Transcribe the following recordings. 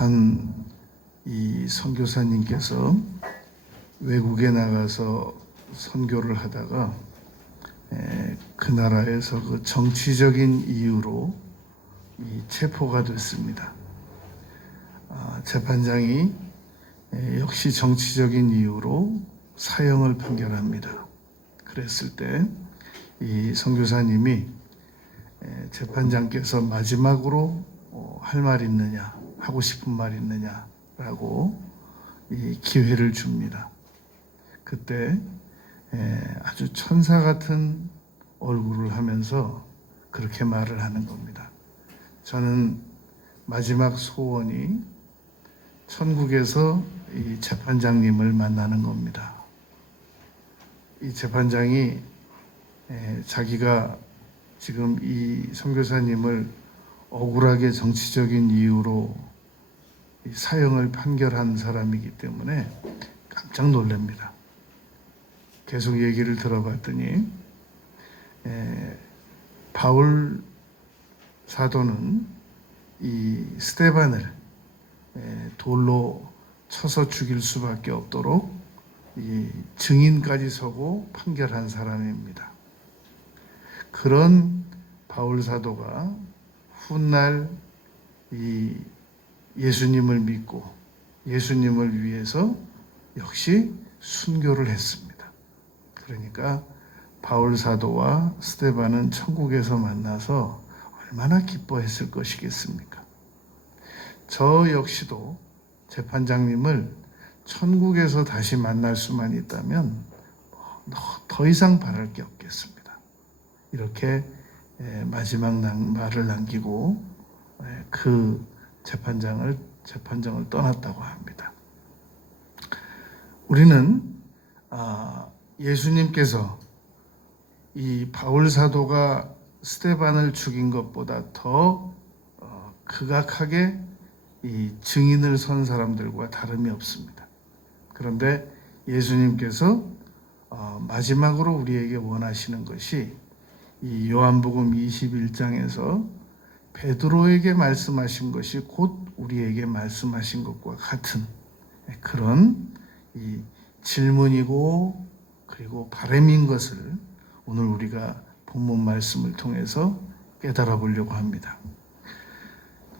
한 이 선교사님께서 외국에 나가서 선교를 하다가 그 나라에서 그 정치적인 이유로 체포가 됐습니다. 재판장이 역시 정치적인 이유로 사형을 판결합니다. 그랬을 때 이 선교사님이 재판장께서 마지막으로 할 말 있느냐, 하고 싶은 말 있느냐라고 이 기회를 줍니다. 그때 아주 천사 같은 얼굴을 하면서 그렇게 말을 하는 겁니다. 저는 마지막 소원이 천국에서 이 재판장님을 만나는 겁니다. 이 재판장이 자기가 지금 이 선교사님을 억울하게 정치적인 이유로 사형을 판결한 사람이기 때문에 깜짝 놀랍니다. 계속 얘기를 들어봤더니 바울 사도는 이 스데반을 돌로 쳐서 죽일 수밖에 없도록 이 증인까지 서고 판결한 사람입니다. 그런 바울 사도가 훗날 이 예수님을 믿고 예수님을 위해서 역시 순교를 했습니다. 그러니까 바울 사도와 스데반은 천국에서 만나서 얼마나 기뻐했을 것이겠습니까? 저 역시도 재판장님을 천국에서 다시 만날 수만 있다면 더 이상 바랄 게 없겠습니다. 이렇게 마지막 말을 남기고 그 재판장을 떠났다고 합니다. 우리는 예수님께서 이 바울 사도가 스데반을 죽인 것보다 더 극악하게 이 증인을 선 사람들과 다름이 없습니다. 그런데 예수님께서 마지막으로 우리에게 원하시는 것이 이 요한복음 21장에서 베드로에게 말씀하신 것이 곧 우리에게 말씀하신 것과 같은 그런 이 질문이고 그리고 바람인 것을 오늘 우리가 본문 말씀을 통해서 깨달아 보려고 합니다.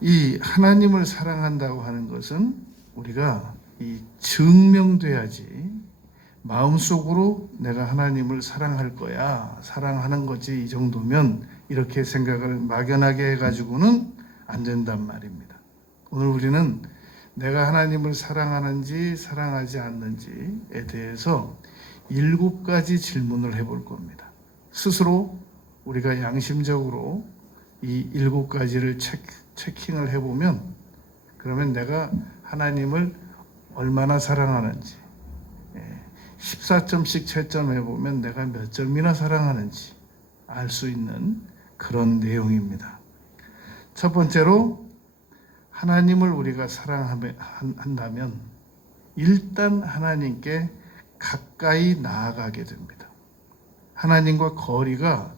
이 하나님을 사랑한다고 하는 것은 우리가 이 증명돼야지 마음속으로 내가 하나님을 사랑할 거야, 사랑하는 거지 이 정도면 이렇게 생각을 막연하게 해가지고는 안 된단 말입니다. 오늘 우리는 내가 하나님을 사랑하는지 사랑하지 않는지에 대해서 7가지 질문을 해볼 겁니다. 스스로 우리가 양심적으로 이 7가지를 체킹을 해보면 그러면 내가 하나님을 얼마나 사랑하는지 14점씩 채점해보면 내가 몇 점이나 사랑하는지 알 수 있는 그런 내용입니다. 첫 번째로 하나님을 우리가 사랑한다면 일단 하나님께 가까이 나아가게 됩니다. 하나님과 거리가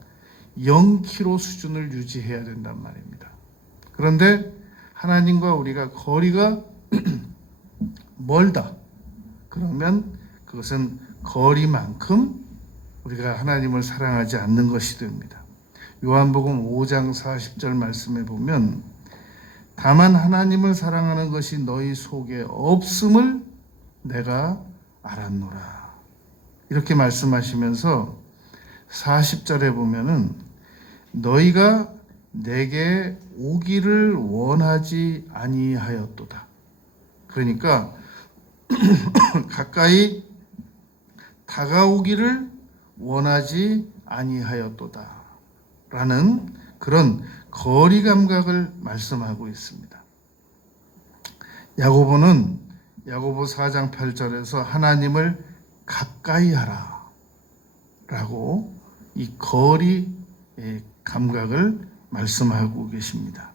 0km 수준을 유지해야 된단 말입니다. 그런데 하나님과 우리가 거리가 멀다. 그러면 그것은 거리만큼 우리가 하나님을 사랑하지 않는 것이 됩니다. 요한복음 5장 40절 말씀에 보면 다만 하나님을 사랑하는 것이 너희 속에 없음을 내가 알았노라. 이렇게 말씀하시면서 40절에 보면은 너희가 내게 오기를 원하지 아니하였도다. 그러니까 가까이 다가오기를 원하지 아니하였도다 라는 그런 거리 감각을 말씀하고 있습니다. 야고보는 야고보 4장 8절에서 하나님을 가까이 하라 라고 이 거리 감각을 말씀하고 계십니다.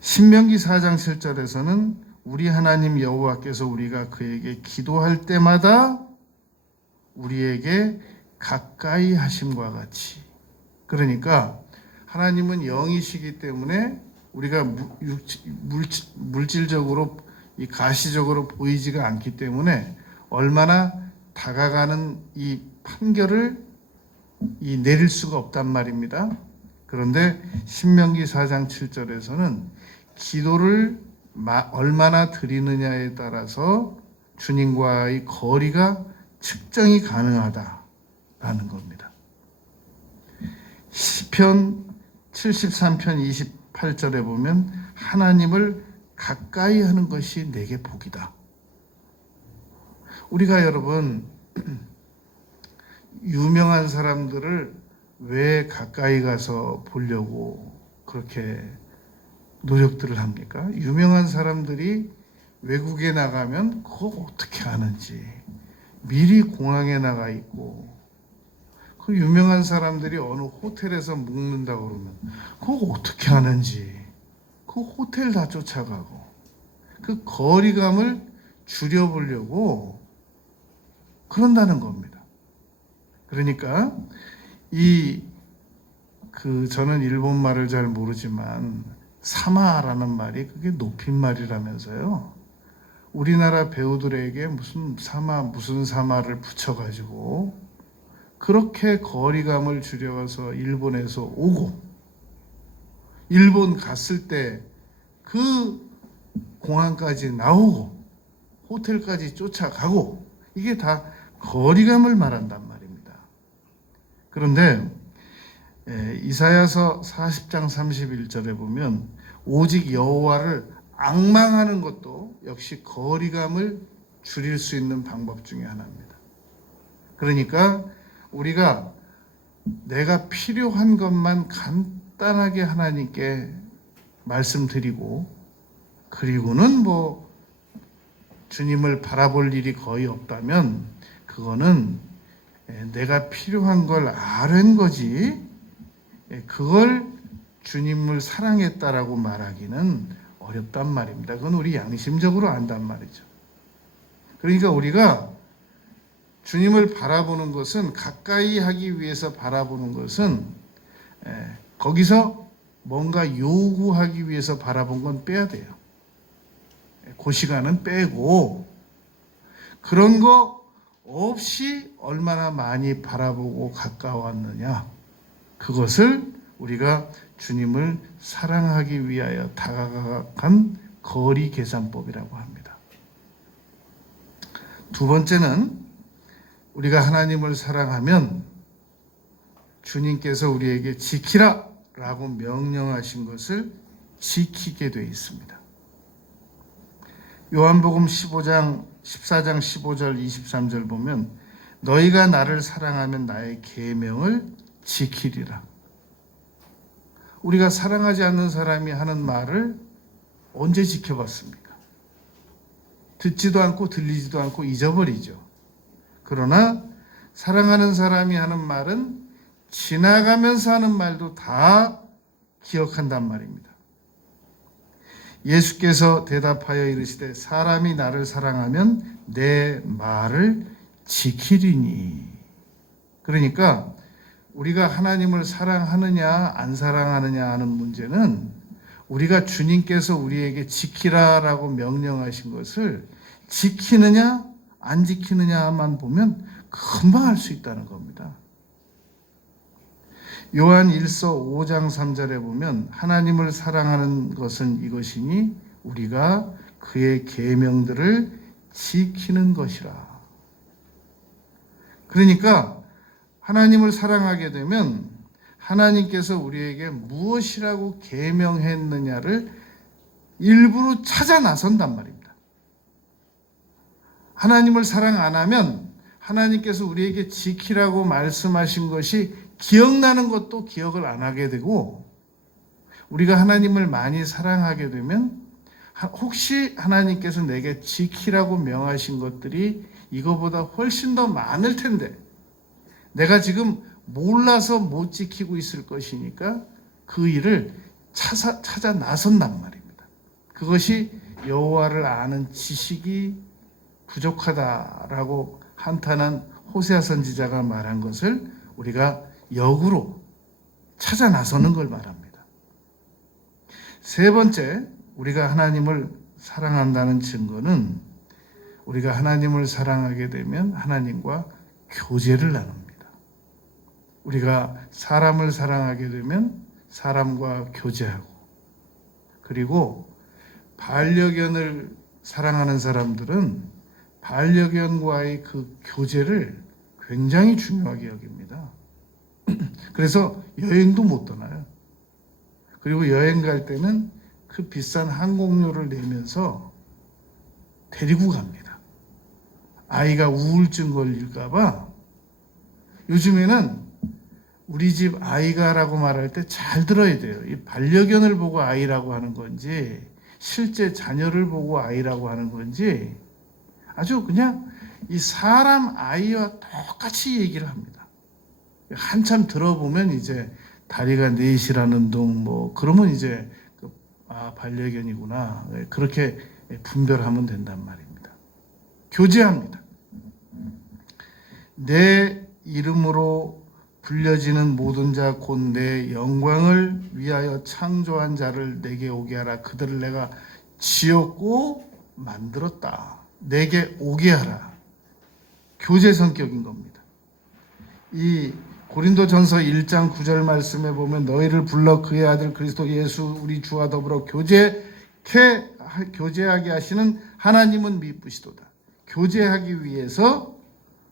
신명기 4장 7절에서는 우리 하나님 여호와께서 우리가 그에게 기도할 때마다 우리에게 가까이 하심과 같이, 그러니까 하나님은 영이시기 때문에 우리가 물질적으로 이 가시적으로 보이지가 않기 때문에 얼마나 다가가는 이 판결을 내릴 수가 없단 말입니다. 그런데 신명기 4장 7절에서는 기도를 얼마나 드리느냐에 따라서 주님과의 거리가 측정이 가능하다라는 겁니다. 시편 73편 28절에 보면 하나님을 가까이 하는 것이 내게 복이다. 우리가 여러분 유명한 사람들을 왜 가까이 가서 보려고 그렇게 노력들을 합니까? 유명한 사람들이 외국에 나가면 그거 어떻게 하는지, 미리 공항에 나가 있고, 그 유명한 사람들이 어느 호텔에서 묵는다고 그러면 그거 어떻게 하는지, 그 호텔 다 쫓아가고, 그 거리감을 줄여보려고 그런다는 겁니다. 그러니까 저는 일본 말을 잘 모르지만 사마라는 말이 그게 높임말이라면서요. 우리나라 배우들에게 무슨 사마를 붙여가지고 그렇게 거리감을 줄여서 일본에서 오고, 일본 갔을 때 그 공항까지 나오고 호텔까지 쫓아가고, 이게 다 거리감을 말한단 말입니다. 그런데 이사야서 40장 31절에 보면 오직 여호와를 앙망하는 것도 역시 거리감을 줄일 수 있는 방법 중에 하나입니다. 그러니까 우리가 내가 필요한 것만 간단하게 하나님께 말씀드리고, 그리고는 주님을 바라볼 일이 거의 없다면 그거는 내가 필요한 걸 아는 거지, 그걸 주님을 사랑했다라고 말하기는 어렵단 말입니다. 그건 우리 양심적으로 안단 말이죠. 그러니까 우리가 주님을 바라보는 것은, 가까이 하기 위해서 바라보는 것은 거기서 뭔가 요구하기 위해서 바라본 건 빼야 돼요. 그 시간은 빼고, 그런 거 없이 얼마나 많이 바라보고 가까웠느냐, 그것을 우리가 주님을 사랑하기 위하여 다가간 거리 계산법이라고 합니다. 두 번째는 우리가 하나님을 사랑하면 주님께서 우리에게 지키라 라고 명령하신 것을 지키게 되어 있습니다. 요한복음 14장 15절 23절 보면 너희가 나를 사랑하면 나의 계명을 지키리라. 우리가 사랑하지 않는 사람이 하는 말을 언제 지켜봤습니까? 듣지도 않고 들리지도 않고 잊어버리죠. 그러나 사랑하는 사람이 하는 말은 지나가면서 하는 말도 다 기억한단 말입니다. 예수께서 대답하여 이르시되 사람이 나를 사랑하면 내 말을 지키리니. 그러니까 우리가 하나님을 사랑하느냐 안 사랑하느냐 하는 문제는 우리가 주님께서 우리에게 지키라라고 명령하신 것을 지키느냐 안 지키느냐만 보면 금방 알 수 있다는 겁니다. 요한 1서 5장 3절에 보면 하나님을 사랑하는 것은 이것이니 우리가 그의 계명들을 지키는 것이라. 그러니까 하나님을 사랑하게 되면 하나님께서 우리에게 무엇이라고 계명했느냐를 일부러 찾아 나선단 말입니다. 하나님을 사랑 안 하면 하나님께서 우리에게 지키라고 말씀하신 것이 기억나는 것도 기억을 안 하게 되고, 우리가 하나님을 많이 사랑하게 되면 혹시 하나님께서 내게 지키라고 명하신 것들이 이거보다 훨씬 더 많을 텐데 내가 지금 몰라서 못 지키고 있을 것이니까 그 일을 찾아 나선단 말입니다. 그것이 여호와를 아는 지식이 부족하다라고 한탄한 호세아 선지자가 말한 것을 우리가 역으로 찾아 나서는 걸 말합니다. 세 번째, 우리가 하나님을 사랑한다는 증거는 우리가 하나님을 사랑하게 되면 하나님과 교제를 나눕니다. 우리가 사람을 사랑하게 되면 사람과 교제하고, 그리고 반려견을 사랑하는 사람들은 반려견과의 그 교제를 굉장히 중요하게 여깁니다. 그래서 여행도 못 떠나요. 그리고 여행 갈 때는 그 비싼 항공료를 내면서 데리고 갑니다. 아이가 우울증 걸릴까봐. 요즘에는 우리 집 아이가라고 말할 때 잘 들어야 돼요. 이 반려견을 보고 아이라고 하는 건지 실제 자녀를 보고 아이라고 하는 건지 아주 그냥 이 사람 아이와 똑같이 얘기를 합니다. 한참 들어보면 이제 다리가 넷이라는 둥 그러면 이제 반려견이구나, 그렇게 분별하면 된단 말입니다. 교제합니다. 내 이름으로 불려지는 모든 자 곧 내 영광을 위하여 창조한 자를 내게 오게 하라. 그들을 내가 지었고 만들었다. 내게 오게 하라. 교제 성격인 겁니다. 이 고린도전서 1장 9절 말씀에 보면 너희를 불러 그의 아들 그리스도 예수 우리 주와 더불어 교제하게 하시는 하나님은 미쁘시도다. 교제하기 위해서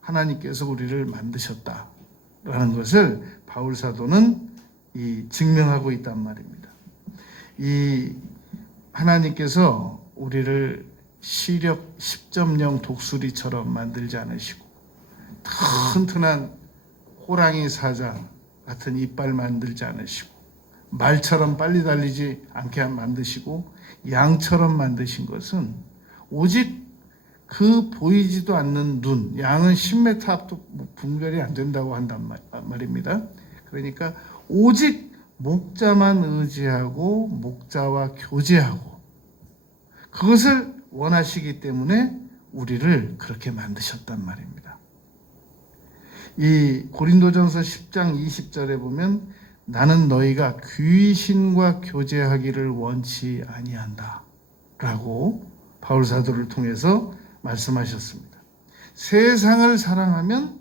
하나님께서 우리를 만드셨다라는 것을 바울 사도는 증명하고 있단 말입니다. 이 하나님께서 우리를 시력 10.0 독수리처럼 만들지 않으시고 튼튼한 호랑이 사자 같은 이빨 만들지 않으시고 말처럼 빨리 달리지 않게 만드시고 양처럼 만드신 것은 오직 그 보이지도 않는 눈, 양은 10m 앞도 분별이 안 된다고 한단 말입니다. 그러니까 오직 목자만 의지하고 목자와 교제하고 그것을 원하시기 때문에 우리를 그렇게 만드셨단 말입니다. 이 고린도전서 10장 20절에 보면 나는 너희가 귀신과 교제하기를 원치 아니한다 라고 바울 사도를 통해서 말씀하셨습니다. 세상을 사랑하면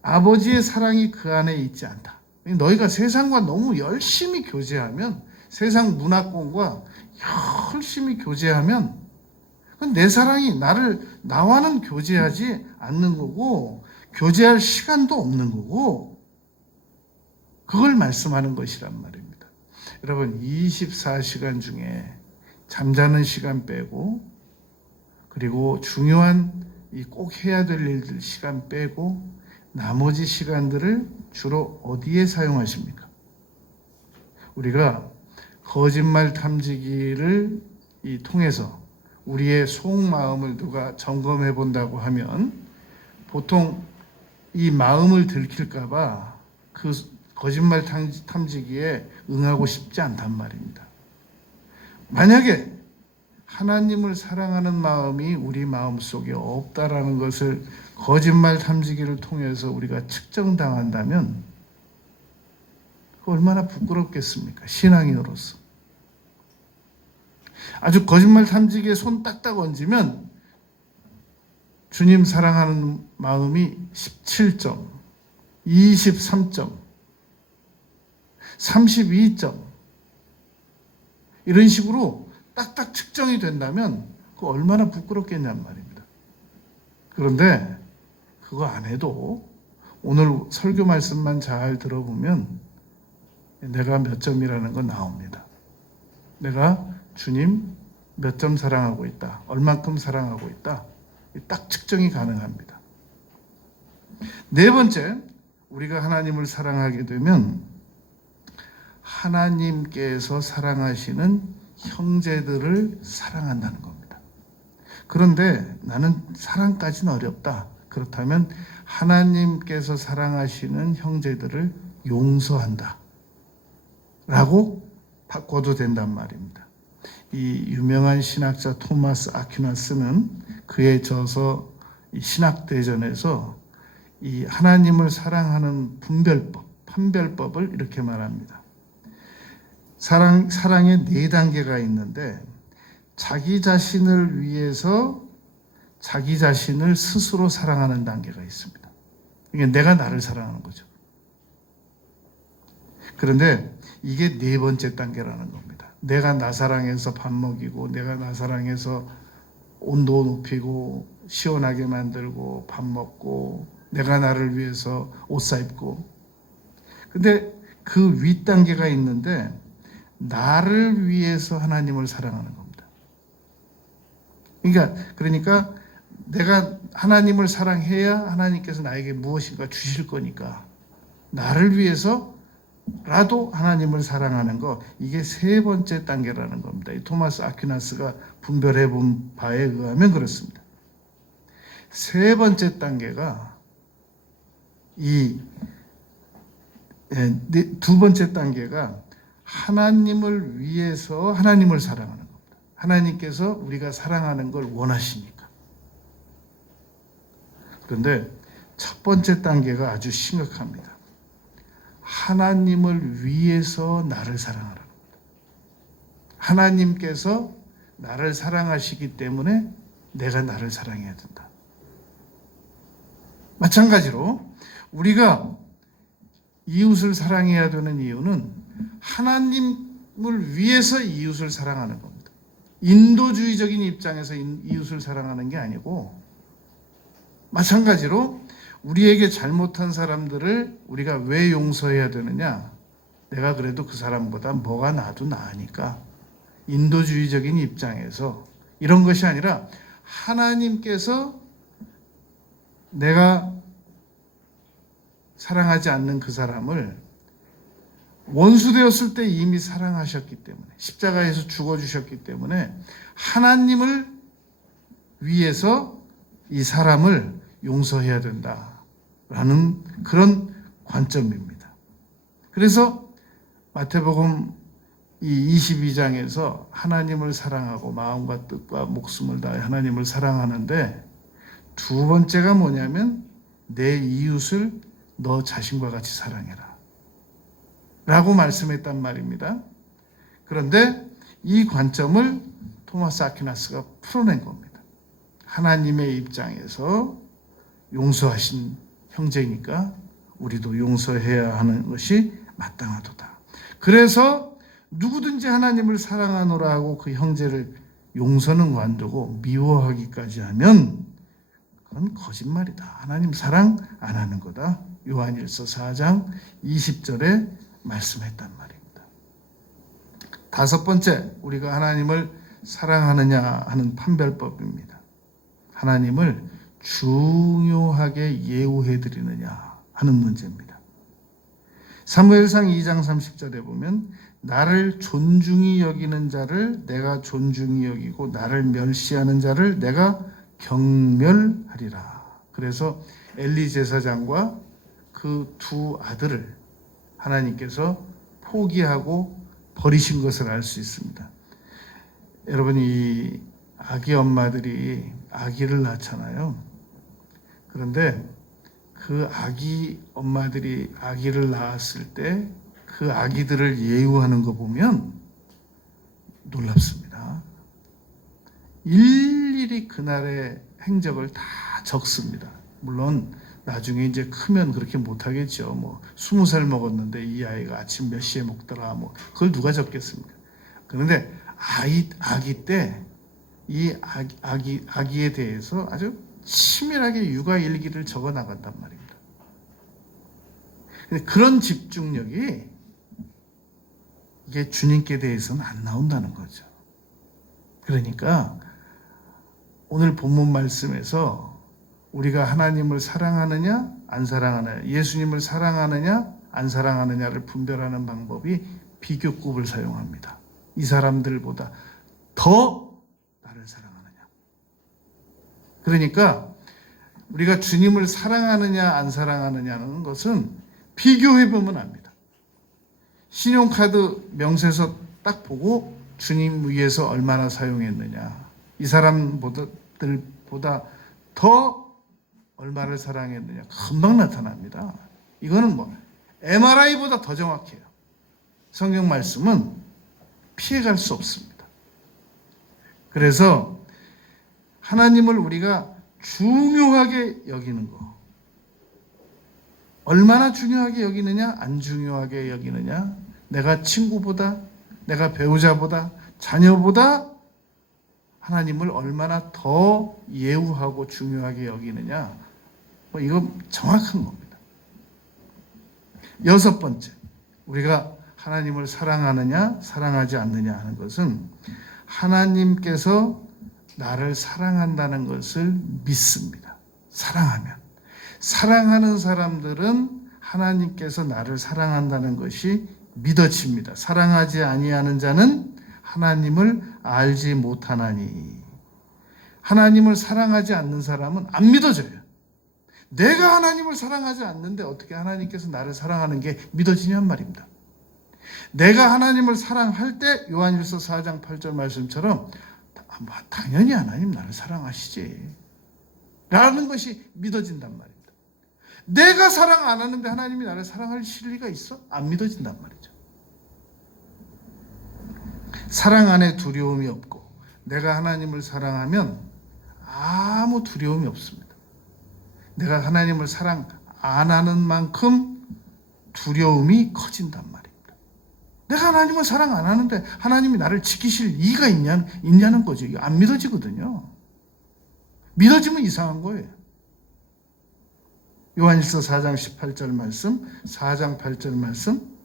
아버지의 사랑이 그 안에 있지 않다. 너희가 세상과 너무 열심히 교제하면, 세상 문화권과 열심히 교제하면 내 사랑이 나와는 교제하지 않는 거고 교제할 시간도 없는 거고, 그걸 말씀하는 것이란 말입니다. 여러분, 24시간 중에 잠자는 시간 빼고, 그리고 중요한 꼭 해야 될 일들 시간 빼고 나머지 시간들을 주로 어디에 사용하십니까? 우리가 거짓말 탐지기를 통해서 우리의 속마음을 누가 점검해 본다고 하면 보통 이 마음을 들킬까봐 그 거짓말 탐지기에 응하고 싶지 않단 말입니다. 만약에 하나님을 사랑하는 마음이 우리 마음 속에 없다라는 것을 거짓말 탐지기를 통해서 우리가 측정당한다면 얼마나 부끄럽겠습니까? 신앙인으로서. 아주 거짓말 탐지기에 손 딱딱 얹으면 주님 사랑하는 마음이 17점, 23점, 32점 이런 식으로 딱딱 측정이 된다면 그거 얼마나 부끄럽겠냔 말입니다. 그런데 그거 안 해도 오늘 설교 말씀만 잘 들어보면 내가 몇 점이라는 거 나옵니다. 내가 주님 몇 점 사랑하고 있다, 얼만큼 사랑하고 있다, 딱 측정이 가능합니다. 네 번째, 우리가 하나님을 사랑하게 되면 하나님께서 사랑하시는 형제들을 사랑한다는 겁니다. 그런데 나는 사랑까지는 어렵다. 그렇다면 하나님께서 사랑하시는 형제들을 용서한다 라고 바꿔도 된단 말입니다. 이 유명한 신학자 토마스 아퀴나스는 그의 저서 신학대전에서 이 하나님을 사랑하는 분별법, 판별법을 이렇게 말합니다. 사랑의 네 단계가 있는데 자기 자신을 위해서 자기 자신을 스스로 사랑하는 단계가 있습니다. 이게 내가 나를 사랑하는 거죠. 그런데 이게 네 번째 단계라는 겁니다. 내가 나 사랑해서 밥 먹이고 내가 나 사랑해서 온도 높이고 시원하게 만들고 밥 먹고 내가 나를 위해서 옷 사입고 근데 그 윗단계가 있는데 나를 위해서 하나님을 사랑하는 겁니다. 그러니까 내가 하나님을 사랑해야 하나님께서 나에게 무엇인가 주실 거니까 나를 위해서라도 하나님을 사랑하는 거 이게 세 번째 단계라는 겁니다. 이 토마스 아퀴나스가 분별해 본 바에 의하면 그렇습니다. 세 번째 단계가 두 번째 단계가 하나님을 위해서 하나님을 사랑하는 겁니다. 하나님께서 우리가 사랑하는 걸 원하시니까. 그런데 첫 번째 단계가 아주 심각합니다. 하나님을 위해서 나를 사랑하라는 겁니다. 하나님께서 나를 사랑하시기 때문에 내가 나를 사랑해야 된다. 마찬가지로 우리가 이웃을 사랑해야 되는 이유는 하나님을 위해서 이웃을 사랑하는 겁니다. 인도주의적인 입장에서 이웃을 사랑하는 게 아니고 마찬가지로 우리에게 잘못한 사람들을 우리가 왜 용서해야 되느냐? 내가 그래도 그 사람보다 뭐가 나도 나으니까 인도주의적인 입장에서 이런 것이 아니라 하나님께서 내가 사랑하지 않는 그 사람을 원수 되었을 때 이미 사랑하셨기 때문에 십자가에서 죽어주셨기 때문에 하나님을 위해서 이 사람을 용서해야 된다라는 그런 관점입니다. 그래서 마태복음 이 22장에서 하나님을 사랑하고 마음과 뜻과 목숨을 다해 하나님을 사랑하는데 두 번째가 뭐냐면 내 이웃을 너 자신과 같이 사랑해라 라고 말씀했단 말입니다. 그런데 이 관점을 토마스 아퀴나스가 풀어낸 겁니다. 하나님의 입장에서 용서하신 형제니까 우리도 용서해야 하는 것이 마땅하도다. 그래서 누구든지 하나님을 사랑하노라 하고 그 형제를 용서는 관두고 미워하기까지 하면 그건 거짓말이다. 하나님 사랑 안 하는 거다. 요한일서 4장 20절에 말씀했단 말입니다. 다섯 번째, 우리가 하나님을 사랑하느냐 하는 판별법입니다. 하나님을 중요하게 예우해드리느냐 하는 문제입니다. 사무엘상 2장 30절에 보면 나를 존중히 여기는 자를 내가 존중히 여기고 나를 멸시하는 자를 내가 경멸하리라. 그래서 엘리 제사장과 그 두 아들을 하나님께서 포기하고 버리신 것을 알 수 있습니다. 여러분, 이 아기 엄마들이 아기를 낳잖아요. 그런데 그 아기 엄마들이 아기를 낳았을 때 그 아기들을 예우하는 거 보면 놀랍습니다. 일일이 그날의 행적을 다 적습니다. 물론 나중에 이제 크면 그렇게 못하겠죠. 20살 먹었는데 이 아이가 아침 몇 시에 먹더라. 그걸 누가 적겠습니까? 그런데 아기 때 이 아기에 대해서 아주 치밀하게 육아 일기를 적어 나간단 말입니다. 그런 집중력이 이게 주님께 대해서는 안 나온다는 거죠. 그러니까 오늘 본문 말씀에서 우리가 하나님을 사랑하느냐 안 사랑하느냐, 예수님을 사랑하느냐 안 사랑하느냐를 분별하는 방법이 비교급을 사용합니다. 이 사람들보다 더 나를 사랑하느냐. 그러니까 우리가 주님을 사랑하느냐 안 사랑하느냐는 것은 비교해보면 압니다. 신용카드 명세서 딱 보고 주님 위해서 얼마나 사용했느냐, 이 사람들보다 더 얼마를 사랑했느냐 금방 나타납니다. 이거는 MRI보다 더 정확해요. 성경 말씀은 피해갈 수 없습니다. 그래서 하나님을 우리가 중요하게 여기는 거. 얼마나 중요하게 여기느냐? 안 중요하게 여기느냐? 내가 친구보다, 내가 배우자보다, 자녀보다 하나님을 얼마나 더 예우하고 중요하게 여기느냐? 이거 정확한 겁니다. 여섯 번째, 우리가 하나님을 사랑하느냐, 사랑하지 않느냐 하는 것은 하나님께서 나를 사랑한다는 것을 믿습니다. 사랑하면. 사랑하는 사람들은 하나님께서 나를 사랑한다는 것이 믿어집니다. 사랑하지 아니하는 자는 하나님을 알지 못하나니. 하나님을 사랑하지 않는 사람은 안 믿어져요. 내가 하나님을 사랑하지 않는데 어떻게 하나님께서 나를 사랑하는 게 믿어지냔 말입니다. 내가 하나님을 사랑할 때 요한일서 4장 8절 말씀처럼 당연히 하나님 나를 사랑하시지 라는 것이 믿어진단 말입니다. 내가 사랑 안 하는데 하나님이 나를 사랑하실 리가 있어? 안 믿어진단 말이죠. 사랑 안에 두려움이 없고 내가 하나님을 사랑하면 아무 두려움이 없습니다. 내가 하나님을 사랑 안 하는 만큼 두려움이 커진단 말입니다. 내가 하나님을 사랑 안 하는데 하나님이 나를 지키실 이유가 있냐는 거죠. 이거 안 믿어지거든요. 믿어지면 이상한 거예요. 요한일서 4장 18절 말씀, 4장 8절 말씀,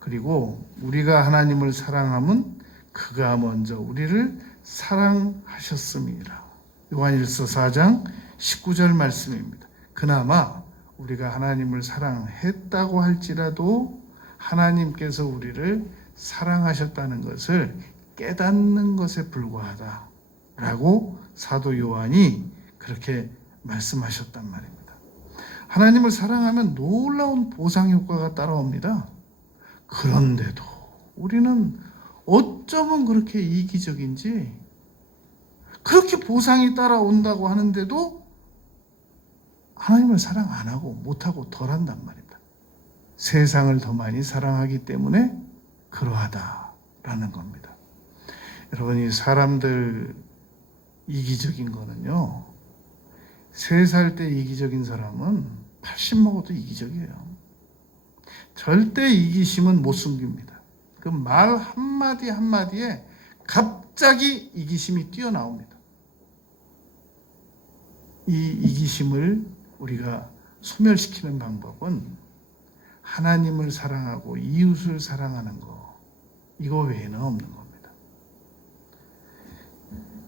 그리고 우리가 하나님을 사랑함은 그가 먼저 우리를 사랑하셨음이라. 요한일서 4장 19절 말씀입니다. 그나마 우리가 하나님을 사랑했다고 할지라도 하나님께서 우리를 사랑하셨다는 것을 깨닫는 것에 불과하다라고 사도 요한이 그렇게 말씀하셨단 말입니다. 하나님을 사랑하면 놀라운 보상 효과가 따라옵니다. 그런데도 우리는 어쩌면 그렇게 이기적인지 그렇게 보상이 따라온다고 하는데도 하나님을 사랑 안 하고 못하고 덜 한단 말입니다. 세상을 더 많이 사랑하기 때문에 그러하다라는 겁니다. 여러분, 이 사람들 이기적인 거는요, 3살 때 이기적인 사람은 80 먹어도 이기적이에요. 절대 이기심은 못 숨깁니다. 그 말 한마디 한마디에 갑자기 이기심이 뛰어나옵니다. 이 이기심을 우리가 소멸시키는 방법은 하나님을 사랑하고 이웃을 사랑하는 거, 이거 외에는 없는 겁니다.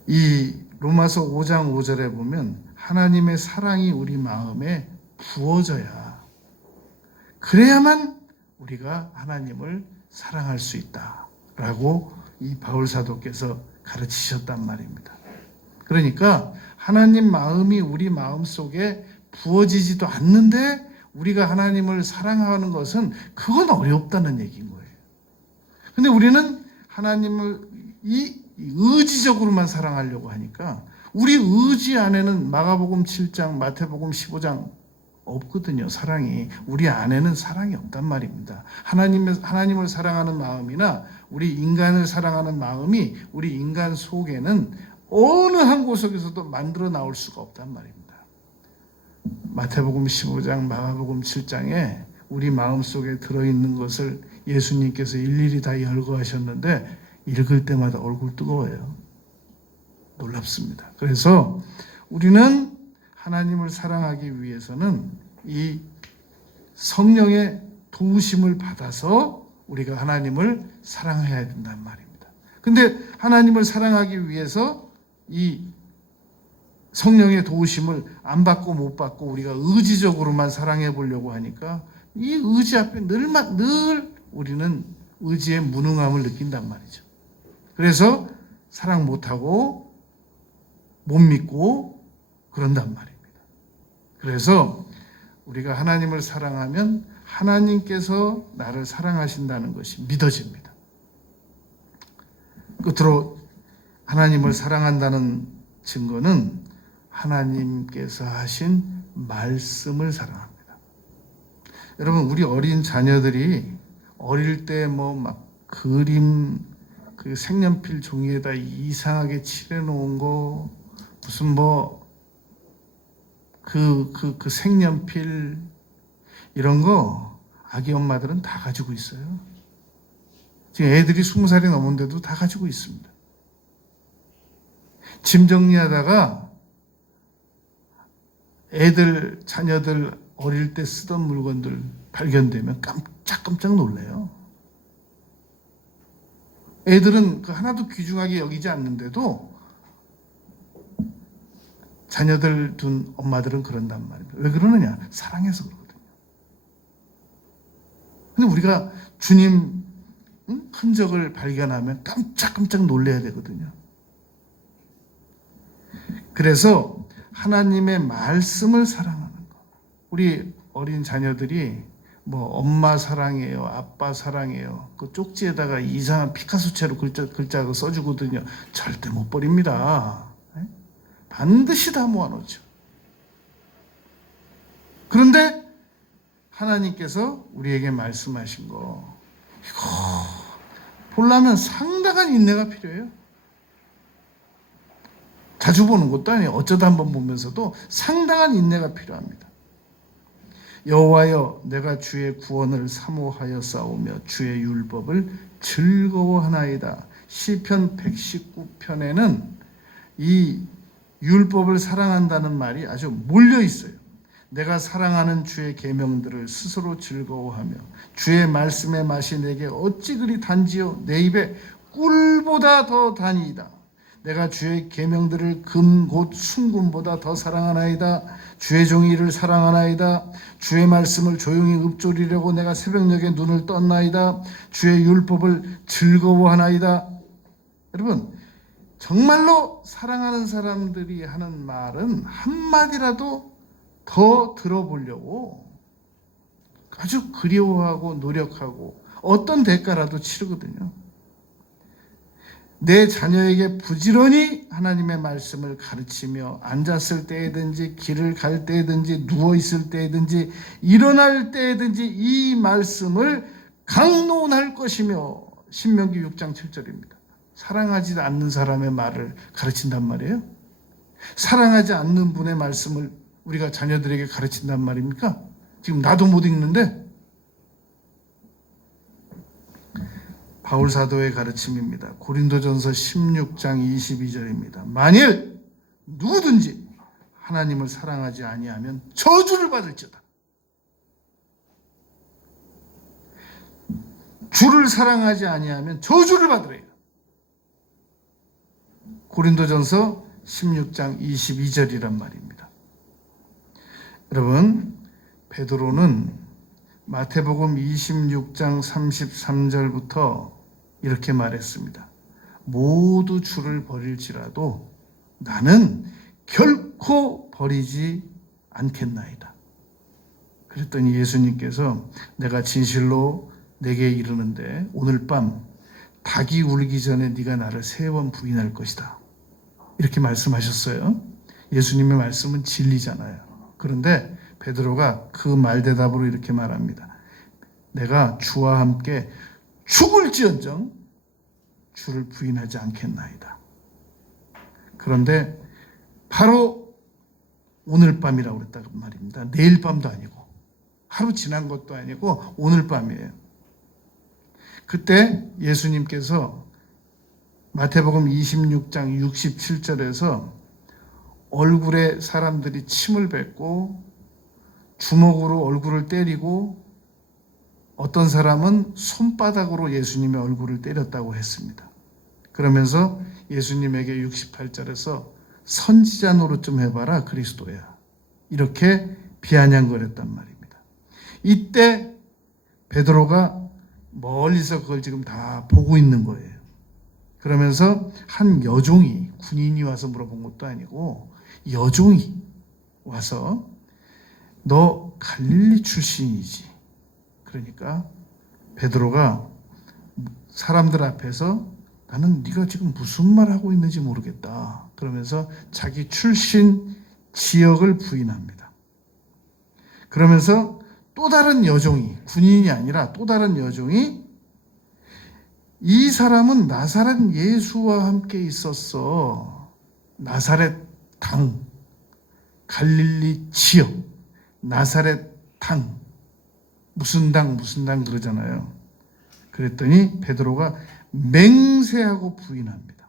이 로마서 5장 5절에 보면 하나님의 사랑이 우리 마음에 부어져야, 그래야만 우리가 하나님을 사랑할 수 있다라고 이 바울 사도께서 가르치셨단 말입니다. 그러니까 하나님 마음이 우리 마음 속에 부어지지도 않는데 우리가 하나님을 사랑하는 것은 그건 어렵다는 얘기인 거예요. 근데 우리는 하나님을 이 의지적으로만 사랑하려고 하니까 우리 의지 안에는 마가복음 7장, 마태복음 15장 없거든요. 사랑이. 우리 안에는 사랑이 없단 말입니다. 하나님을 사랑하는 마음이나 우리 인간을 사랑하는 마음이 우리 인간 속에는 어느 한 구석에서도 만들어 나올 수가 없단 말입니다. 마태복음 15장, 마가복음 7장에 우리 마음속에 들어있는 것을 예수님께서 일일이 다 열거하셨는데 읽을 때마다 얼굴 뜨거워요. 놀랍습니다. 그래서 우리는 하나님을 사랑하기 위해서는 이 성령의 도우심을 받아서 우리가 하나님을 사랑해야 된단 말입니다. 근데 하나님을 사랑하기 위해서 이 성령의 도우심을 안 받고 못 받고 우리가 의지적으로만 사랑해 보려고 하니까 이 의지 앞에 늘 우리는 의지의 무능함을 느낀단 말이죠. 그래서 사랑 못하고 못 믿고 그런단 말입니다. 그래서 우리가 하나님을 사랑하면 하나님께서 나를 사랑하신다는 것이 믿어집니다. 끝으로 하나님을 사랑한다는 증거는 하나님께서 하신 말씀을 사랑합니다. 여러분, 우리 어린 자녀들이 어릴 때 막 그림 그 색연필 종이에다 이상하게 칠해놓은 거, 무슨 그 색연필, 이런 거 아기 엄마들은 다 가지고 있어요. 지금 애들이 20살이 넘은데도 다 가지고 있습니다. 짐 정리하다가 애들, 자녀들 어릴 때 쓰던 물건들 발견되면 깜짝 놀래요. 애들은 그 하나도 귀중하게 여기지 않는데도 자녀들 둔 엄마들은 그런단 말입니다. 왜 그러느냐? 사랑해서 그러거든요. 근데 우리가 주님 흔적을 발견하면 깜짝 놀래야 되거든요. 그래서 하나님의 말씀을 사랑하는 것. 우리 어린 자녀들이 엄마 사랑해요, 아빠 사랑해요, 그 쪽지에다가 이상한 피카소체로 글자 써주거든요. 절대 못 버립니다. 반드시 다 모아놓죠. 그런데 하나님께서 우리에게 말씀하신 거, 이거 보려면 상당한 인내가 필요해요. 자주 보는 것도 아니에요. 어쩌다 한번 보면서도 상당한 인내가 필요합니다. 여호와여, 내가 주의 구원을 사모하여 싸우며 주의 율법을 즐거워하나이다. 시편 119편에는 이 율법을 사랑한다는 말이 아주 몰려 있어요. 내가 사랑하는 주의 계명들을 스스로 즐거워하며 주의 말씀의 맛이 내게 어찌 그리 단지요, 내 입에 꿀보다 더 다니이다. 내가 주의 계명들을 금 곧 순금보다 더 사랑하나이다. 주의 종이 이를 사랑하나이다. 주의 말씀을 조용히 읊조리려고 내가 새벽녘에 눈을 떴나이다. 주의 율법을 즐거워하나이다. 여러분, 정말로 사랑하는 사람들이 하는 말은 한마디라도 더 들어보려고 아주 그리워하고 노력하고 어떤 대가라도 치르거든요. 내 자녀에게 부지런히 하나님의 말씀을 가르치며 앉았을 때든지 길을 갈 때든지 누워있을 때든지 일어날 때든지 이 말씀을 강론할 것이며, 신명기 6장 7절입니다. 사랑하지 않는 사람의 말을 가르친단 말이에요. 사랑하지 않는 분의 말씀을 우리가 자녀들에게 가르친단 말입니까? 지금 나도 못 읽는데. 바울 사도의 가르침입니다. 고린도전서 16장 22절입니다. 만일 누구든지 하나님을 사랑하지 아니하면 저주를 받을지어다. 주를 사랑하지 아니하면 저주를 받으래요. 고린도전서 16장 22절이란 말입니다. 여러분, 베드로는 마태복음 26장 33절부터 이렇게 말했습니다. 모두 주를 버릴지라도 나는 결코 버리지 않겠나이다. 그랬더니 예수님께서 내가 진실로 내게 이르는데 오늘 밤 닭이 울기 전에 네가 나를 3번 부인할 것이다. 이렇게 말씀하셨어요. 예수님의 말씀은 진리잖아요. 그런데 베드로가 그 말대답으로 이렇게 말합니다. 내가 주와 함께 죽을지언정 주를 부인하지 않겠나이다. 그런데 바로 오늘 밤이라고 그랬단 말입니다. 내일 밤도 아니고 하루 지난 것도 아니고 오늘 밤이에요. 그때 예수님께서 마태복음 26장 67절에서 얼굴에 사람들이 침을 뱉고 주먹으로 얼굴을 때리고 어떤 사람은 손바닥으로 예수님의 얼굴을 때렸다고 했습니다. 그러면서 예수님에게 68절에서 선지자 노릇 좀 해봐라 그리스도야. 이렇게 비아냥거렸단 말입니다. 이때 베드로가 멀리서 그걸 지금 다 보고 있는 거예요. 그러면서 한 여종이, 군인이 와서 물어본 것도 아니고 여종이 와서 너 갈릴리 출신이지? 그러니까 베드로가 사람들 앞에서 나는 네가 지금 무슨 말 하고 있는지 모르겠다. 그러면서 자기 출신 지역을 부인합니다. 그러면서 또 다른 여종이, 군인이 아니라 또 다른 여종이 이 사람은 나사렛 예수와 함께 있었어. 나사렛 당, 갈릴리 지역, 나사렛 당, 무슨 당 그러잖아요. 그랬더니 베드로가 맹세하고 부인합니다.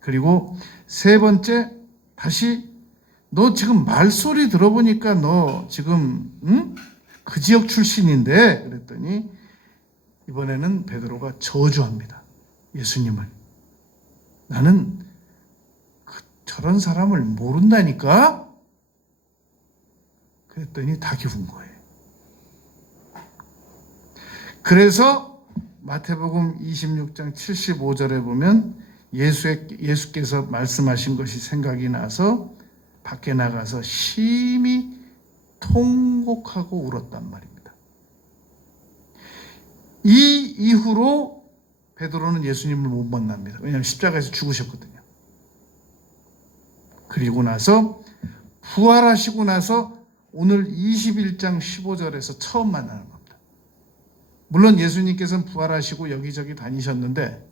그리고 세 번째, 다시 너 지금 말소리 들어보니까 너 지금 그 지역 출신인데, 그랬더니 이번에는 베드로가 저주합니다. 예수님을. 나는 저런 사람을 모른다니까? 그랬더니 다 기분 거예요. 그래서 마태복음 26장 75절에 보면 예수께서 말씀하신 것이 생각이 나서 밖에 나가서 심히 통곡하고 울었단 말입니다. 이 이후로 베드로는 예수님을 못 만납니다. 왜냐하면 십자가에서 죽으셨거든요. 그리고 나서 부활하시고 나서 오늘 21장 15절에서 처음 만나는 겁니다. 물론 예수님께서는 부활하시고 여기저기 다니셨는데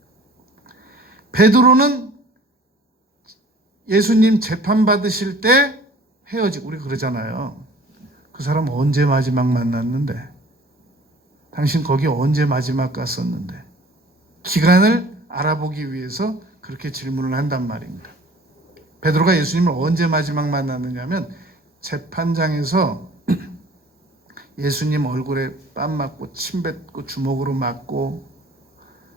베드로는 예수님 재판받으실 때 헤어지고, 우리 그러잖아요. 그 사람 언제 마지막 만났는데? 당신 거기 언제 마지막 갔었는데? 기간을 알아보기 위해서 그렇게 질문을 한단 말입니다. 베드로가 예수님을 언제 마지막 만났느냐면 재판장에서 예수님 얼굴에 뺨 맞고 침 뱉고 주먹으로 맞고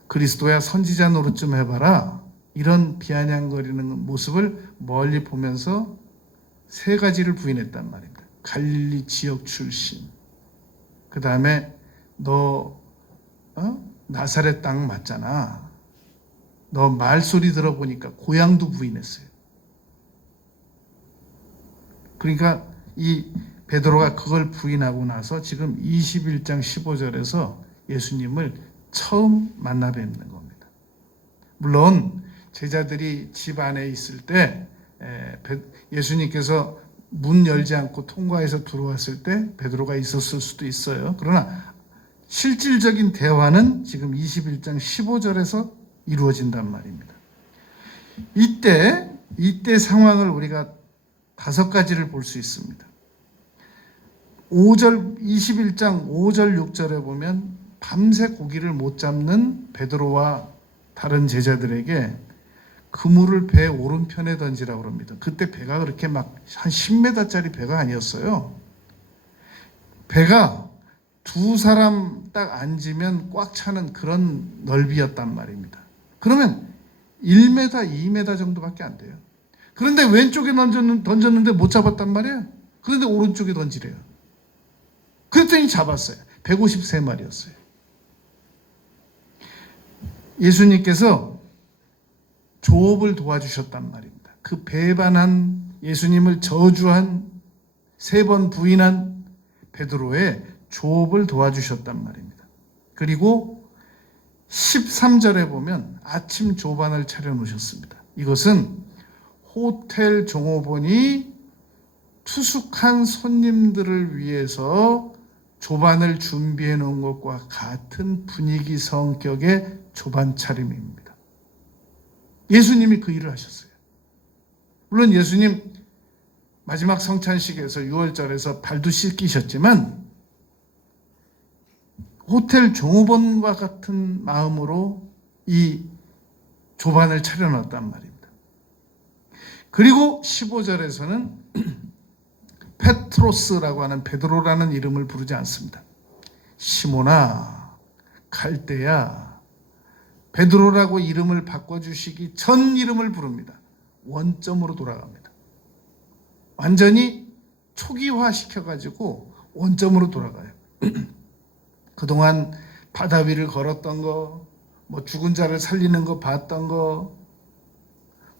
그리스도야 선지자 노릇 좀 해봐라, 이런 비아냥거리는 모습을 멀리 보면서 세 가지를 부인했단 말입니다. 갈릴리 지역 출신, 그 다음에 너 나사렛 땅 맞잖아, 너 말소리 들어보니까 고향도 부인했어요. 그러니까 이 베드로가 그걸 부인하고 나서 지금 21장 15절에서 예수님을 처음 만나 뵙는 겁니다. 물론 제자들이 집 안에 있을 때 예수님께서 문 열지 않고 통과해서 들어왔을 때 베드로가 있었을 수도 있어요. 그러나 실질적인 대화는 지금 21장 15절에서 이루어진단 말입니다. 이때 상황을 우리가 5가지를 볼 수 있습니다. 21장 5절 6절에 보면 밤새 고기를 못 잡는 베드로와 다른 제자들에게 그물을 배 오른편에 던지라고 합니다. 그때 배가 그렇게 막 한 10m짜리 배가 아니었어요. 배가 두 사람 딱 앉으면 꽉 차는 그런 넓이였단 말입니다. 그러면 1m, 2m 정도밖에 안 돼요. 그런데 왼쪽에 던졌는데 못 잡았단 말이에요. 그런데 오른쪽에 던지래요. 그랬더니 잡았어요. 153마리였어요. 예수님께서 조업을 도와주셨단 말입니다. 그 배반한, 예수님을 저주한, 3번 부인한 베드로의 조업을 도와주셨단 말입니다. 그리고 13절에 보면 아침 조반을 차려놓으셨습니다. 이것은 호텔 종업원이 투숙한 손님들을 위해서 조반을 준비해 놓은 것과 같은 분위기 성격의 조반 차림입니다. 예수님이 그 일을 하셨어요. 물론 예수님 마지막 성찬식에서 6월절에서 발도 씻기셨지만 호텔 종업원과 같은 마음으로 이 조반을 차려놨단 말입니다. 그리고 15절에서는 페트로스라고 하는 베드로라는 이름을 부르지 않습니다. 시몬아, 갈대야, 베드로라고 이름을 바꿔주시기 전 이름을 부릅니다. 원점으로 돌아갑니다. 완전히 초기화 시켜가지고 원점으로 돌아가요. 그동안 바다 위를 걸었던 거, 죽은 자를 살리는 거 봤던 거,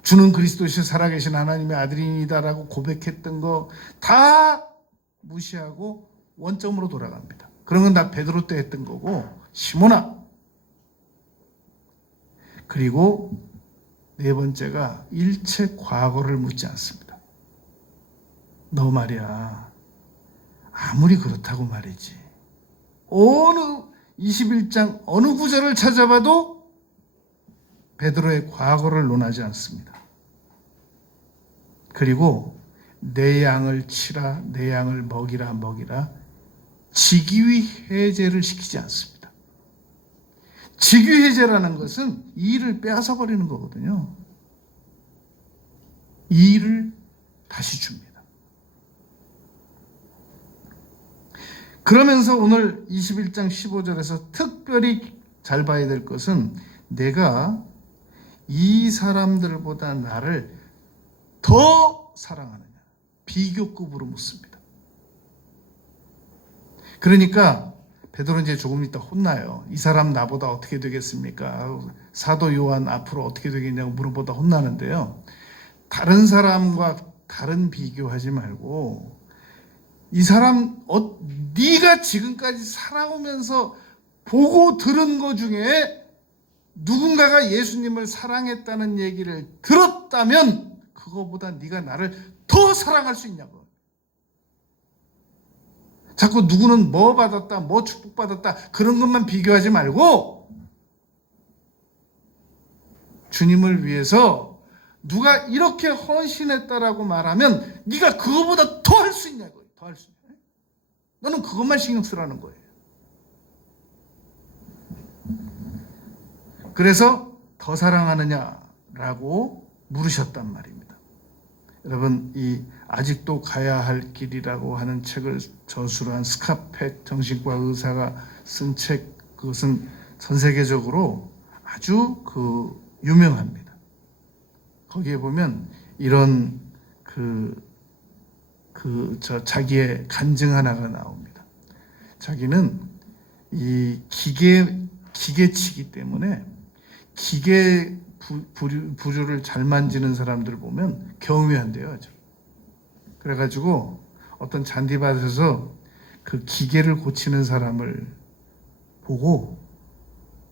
주는 그리스도시 살아계신 하나님의 아들이니다라고 고백했던 거 다 무시하고 원점으로 돌아갑니다. 그런 건 다 베드로 때 했던 거고, 시몬아. 그리고 네 번째가 일체 과거를 묻지 않습니다. 너 말이야, 아무리 그렇다고 말이지, 어느 21장 어느 구절을 찾아봐도 베드로의 과거를 논하지 않습니다. 그리고 내 양을 치라, 내 양을 먹이라 직위 해제를 시키지 않습니다. 직위 해제라는 것은 이의를 빼앗아 버리는 거거든요. 이의를 다시 줍니다. 그러면서 오늘 21장 15절에서 특별히 잘 봐야 될 것은 내가 이 사람들보다 나를 더 사랑하느냐, 비교급으로 묻습니다. 그러니까 베드로는 이제 조금 이따 혼나요. 이 사람 나보다 어떻게 되겠습니까? 사도 요한 앞으로 어떻게 되겠냐고 물어보다 혼나는데요. 다른 사람과 다른 비교하지 말고 이 사람 네가 지금까지 살아오면서 보고 들은 것 중에 누군가가 예수님을 사랑했다는 얘기를 들었다면 그거보다 네가 나를 더 사랑할 수 있냐고. 자꾸 누구는 뭐 받았다, 뭐 축복받았다 그런 것만 비교하지 말고 주님을 위해서 누가 이렇게 헌신했다라고 말하면 네가 그거보다 더 할 수 있냐고. 더 할 수 있냐. 너는 그것만 신경 쓰라는 거예요. 그래서 더 사랑하느냐라고 물으셨단 말입니다. 여러분, 이 아직도 가야 할 길이라고 하는 책을 저술한 스카펙 정신과 의사가 쓴 책, 그것은 전 세계적으로 아주 유명합니다. 거기에 보면 이런 자기의 간증 하나가 나옵니다. 자기는 이 기계치기 때문에 기계 부류를 잘 만지는 사람들을 보면 경미한대요. 아주. 그래가지고 어떤 잔디밭에서 그 기계를 고치는 사람을 보고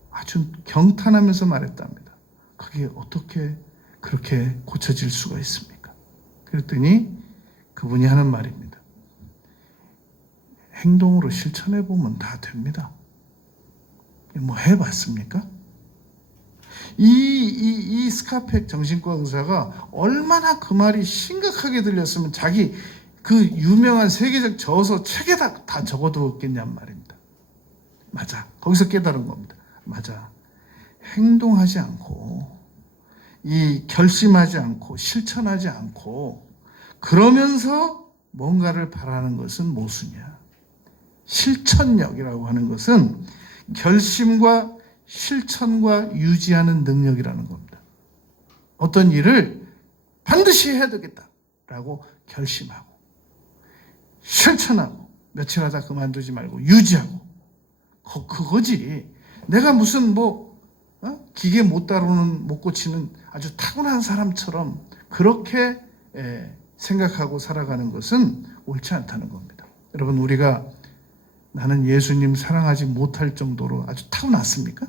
아주 경탄하면서 말했답니다. 그게 어떻게 그렇게 고쳐질 수가 있습니까? 그랬더니 그분이 하는 말입니다. 행동으로 실천해 보면 다 됩니다. 뭐 해봤습니까? 이 스카펙 정신과 의사가 얼마나 그 말이 심각하게 들렸으면 자기 그 유명한 세계적 저서 책에 다 적어두었겠냔 말입니다. 맞아. 거기서 깨달은 겁니다. 맞아. 행동하지 않고 결심하지 않고 실천하지 않고 그러면서 뭔가를 바라는 것은 모순이야. 실천력이라고 하는 것은 결심과 실천과 유지하는 능력이라는 겁니다. 어떤 일을 반드시 해야 되겠다라고 결심하고 실천하고 며칠 하다 그만두지 말고 유지하고 그거지. 내가 무슨 기계 못 다루는 못 고치는 아주 타고난 사람처럼 그렇게 생각하고 살아가는 것은 옳지 않다는 겁니다. 여러분, 우리가 나는 예수님 사랑하지 못할 정도로 아주 타고났습니까?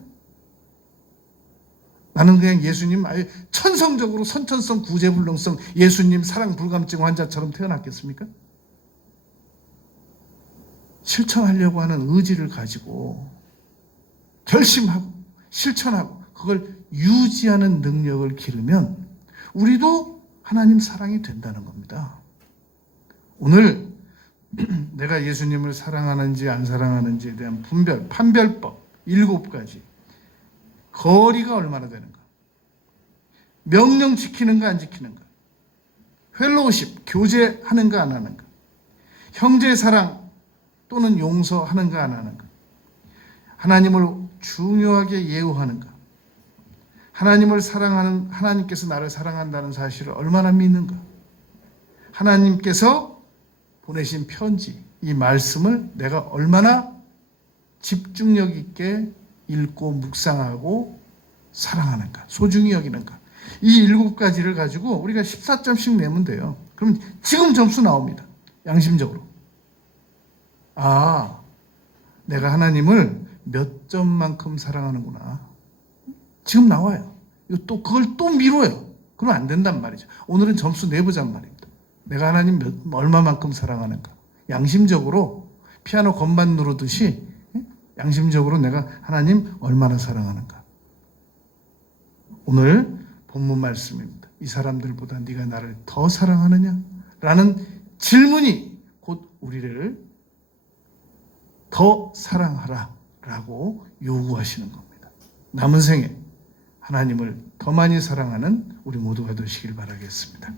나는 그냥 예수님 아예 천성적으로 선천성 구제불능성 예수님 사랑 불감증 환자처럼 태어났겠습니까? 실천하려고 하는 의지를 가지고 결심하고 실천하고 그걸 유지하는 능력을 기르면 우리도 하나님 사랑이 된다는 겁니다. 오늘 내가 예수님을 사랑하는지 안 사랑하는지에 대한 판별법 7가지. 거리가 얼마나 되는가? 명령 지키는가 안 지키는가? 펠로우십, 교제하는가 안 하는가? 형제 사랑 또는 용서하는가 안 하는가? 하나님을 중요하게 예우하는가? 하나님을 사랑하는 하나님께서 나를 사랑한다는 사실을 얼마나 믿는가? 하나님께서 보내신 편지, 이 말씀을 내가 얼마나 집중력 있게 읽고 묵상하고 사랑하는가, 소중히 여기는가. 이 7가지를 가지고 우리가 14점씩 내면 돼요. 그럼 지금 점수 나옵니다. 양심적으로. 아, 내가 하나님을 몇 점만큼 사랑하는구나. 지금 나와요. 그걸 또 미뤄요. 그러면 안 된단 말이죠. 오늘은 점수 내보자는 말입니다. 내가 하나님 얼마만큼 사랑하는가. 양심적으로 피아노 건반 누르듯이 양심적으로 내가 하나님 얼마나 사랑하는가. 오늘 본문 말씀입니다. 이 사람들보다 네가 나를 더 사랑하느냐? 라는 질문이 곧 우리를 더 사랑하라 라고 요구하시는 겁니다. 남은 생에 하나님을 더 많이 사랑하는 우리 모두가 되시길 바라겠습니다.